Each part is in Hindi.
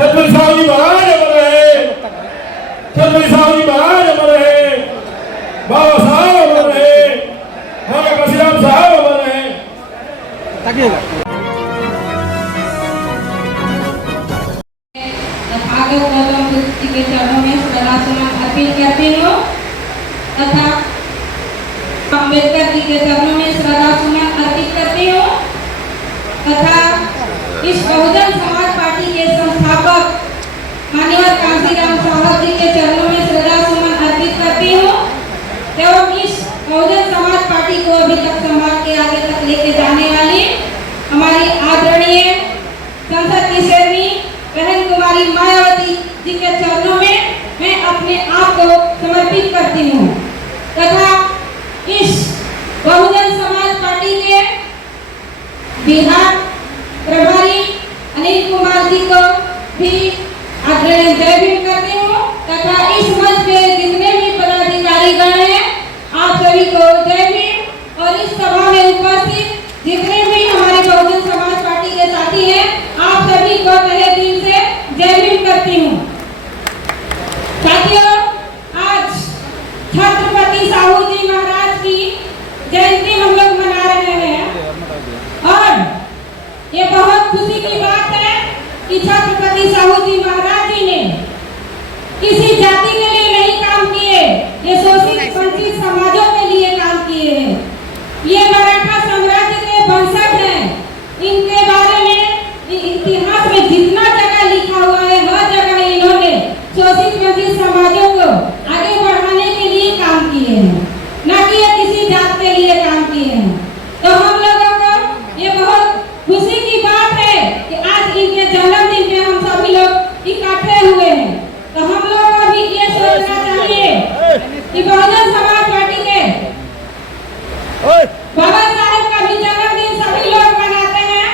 छत्रपति साहब जी महाराज अमर रहे, छत्रपति साहब जी महाराज अमर रहे, बाबा साहब अमर रहे, हमारे काशीराम साहब अमर रहे। तथागत गौतम बुद्ध जी के चरणों में श्रद्धा सुमन अर्पित करती हूँ तथा अम्बेडकर जी के चरणों में श्रद्धा सुमन अर्पित करती हूँ तथा इस बहुजन समाज पार्टी के संस्थापक माननीय काशीराम साहब जी के चरणों में श्रद्धा सुमन अर्पित करती हूँ एवं इस बहुजन समाज पार्टी को अभी तक संभाल के आगे तक लेके जाने वाली हमारी आदरणीय संसद की शेरनी बहन कुमारी मायावती जी के चरणों में मैं अपने आप को समर्पित करती हूँ तथा इस बहुजन समाज पार्टी के बिहार प्रभारी अनिल कुमार जी को भी आदरणीय जय भीम करती हूँ तथा इस मंच पे जितने भी पदाधिकारी गण हैं आप सभी को जय भीम और इस सभा में उपस्थित जितने भी हमारे बहुजन समाज पार्टी के साथी हैं आप सभी को तहे दिल से जय भीम करती हूँ। साथियों, आज छत्रपति साहू जी महाराज की जयंती हम लोग मना रहे हैं और ये बहुत खुशी की बात है कि छत्रपति साहू जी महाराज जी ने किसी जाति के लिए नहीं काम किए, ये शोषित वंचित समाजों के लिए काम किए हैं। ये मराठा साम्राज्य के वंशज हैं। इनके बारे में इतिहास में जितना जगह लिखा हुआ है हर जगह इन्होंने शोषित वंचित समाजों को आगे बढ़ाने के लिए काम किए हैं, न कि किसी जात के लिए काम किए हैं। तो हम लोगों को ये बहुत खुशी की बात है कि आज इनके जन्मदिन पे हम सभी लोग इकट्ठे हुए हैं। तो हम लोग को भी ये सोचना चाहिए कि बहुजन समाज पार्टी के बाबा साहब का भी जन्मदिन सभी लोग मनाते हैं।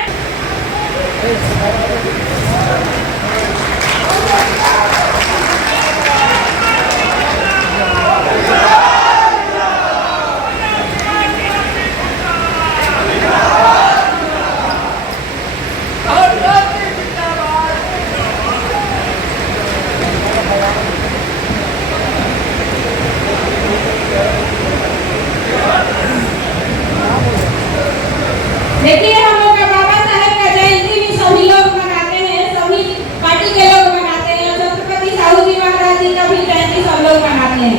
देखिए, हम लोग का बाबा साहब का जयंती भी सभी लोग मनाते हैं, सभी पार्टी के लोग मनाते हैं। छत्रपति साहू जी महाराज जी का भी जयंती सब लोग मनाते हैं,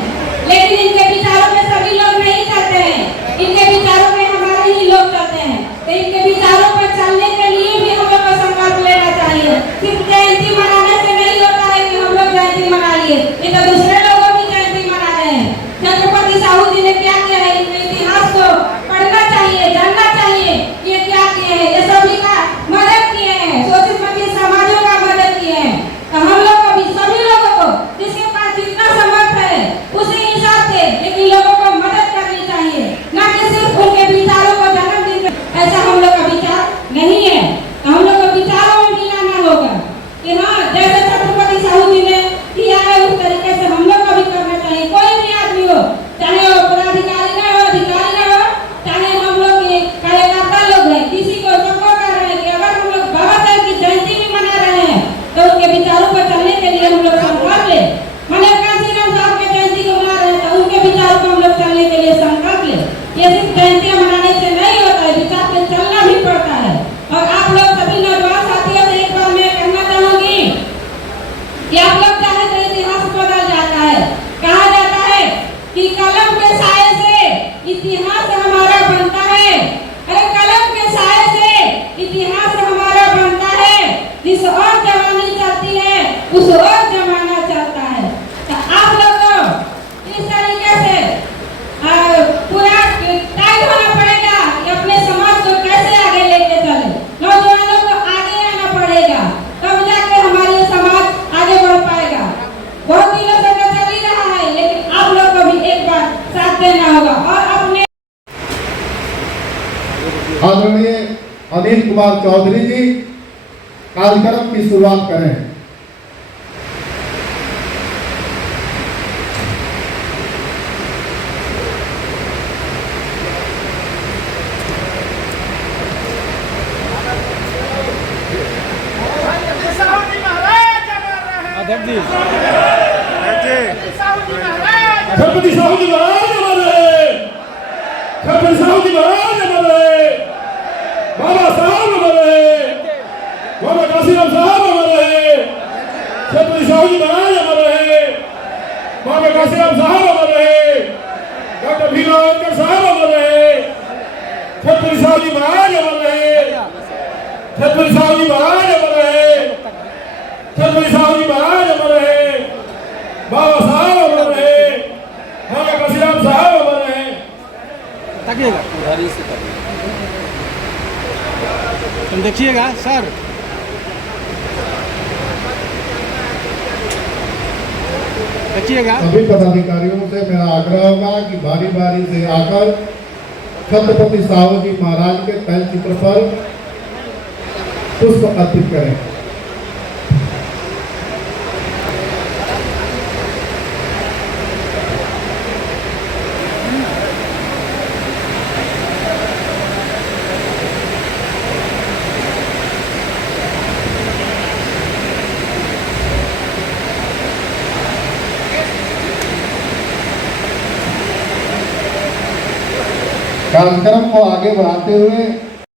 लेकिन इनके विचारों में सभी लोग नहीं चलते हैं। इनके विचारों में हमारे ही लोग चलते हैं। तो इनके विचारों पर चलने के लिए भी हम लोग को संकल्प लेना चाहिए। सिर्फ जयंती मनाने से नहीं होता है कि हम लोग जयंती मना लिए, ये तो दूसरे लोगों भी जयंती मना रहे हैं। छत्रपति साहू जी ने क्या किया है, इनके इतिहास को पढ़ना चाहिए, जानना चाहिए। ये क्या किए हैं, ये सभी का मदद किए हैं, शोषित वंचित समाजों का मदद किए हैं। तो हम लोग को भी सभी लोगों को जिसके पास जितना समर्थ है उसी हिसाब से लेकिन लोगों को मदद करनी चाहिए, ना कि सिर्फ उनके विचारों को जन्मदिन में। ऐसा हम लोग का विचार नहीं है। तो हम लोग को विचारों में भी लाना होगा कि हाँ, जैसे छत्रपति साहू जी ने किया है उस तरीके से हम लोग को भी करना चाहिए। कोई भी आदमी हो, चाहे वो पदाधिकारी ना हो, अधिकारी ना हो, चाहे हम लोग के कार्यकर्ता लोग हैं, किसी को सबको कर रहे हैं कि अगर हम लोग बाबा साहब की जयंती भी मना रहे हैं तो उनके विचारों पर चलने के लिए हम लोग संकल्प ले। माननीय काशीराम साहब के जयंती को मना रहे हैं तो उनके विचारों पर हम लोग चलने के लिए संकल्प ले। ये सिर्फ जयंतियां मनाने से नहीं होता है, विचार पे चलना भी पड़ता है। और आप लोग सभी नौजवान साथियों से एक बार मैं कहना चाहूंगी कि आप लोग चाहे तो इतिहास बदल जाता है। कहा जाता है कि कलम के साए से इतिहास हमारा बनता है। अरे कलम के साए से इतिहास हमारा बनता है। जिस और जवानी चलती है उस और जमाना चलता है। तो आप लोग को इस तरीके से पूरा टाइट होना पड़ेगा कि अपने समाज को कैसे आगे लेके चले। नौजवानों को आगे आना पड़ेगा, तब जाके हमारी समाज आगे बढ़ पाएगा। बहुत दिनों से तो चल ही रहा है, लेकिन आप लोग को भी एक बार साथ देना होगा और अपने आदरणीय अनिल कुमार चौधरी जी कार्यक्रम की शुरुआत करें। साहू जी महाराज छत्रपति साहू जी महाराज अमर रहे, छत्रपति साहू जी महाराज अमर रहे, बाबा साहब अमर रहे, बाबा काशीराम साहब अमर रहे, छत्रपति साहू जी महाराज अमर रहे, बाबा काशीराम साहब अमर रहे, डॉक्टर भीमराव अम्बेडकर साहब अमर रहे, छत्रपति साहू जी महाराज अमर रहे, छत्रपति साहू जी महाराज अमर रहे, छत्रपति साहू जी महाराज अमर रहे, बाबा साहब अमर रहे, बाबा काशीराम साहब अमर रहे। तुम देखिएगा सर। देखिएगा। सभी पदाधिकारियों से मेरा आग्रह होगा कि बारी बारी से आकर छत्रपति साहू जी महाराज के तैल चित्र पर पुष्प अर्पित करें। कार्यक्रम को आगे बढ़ाते हुए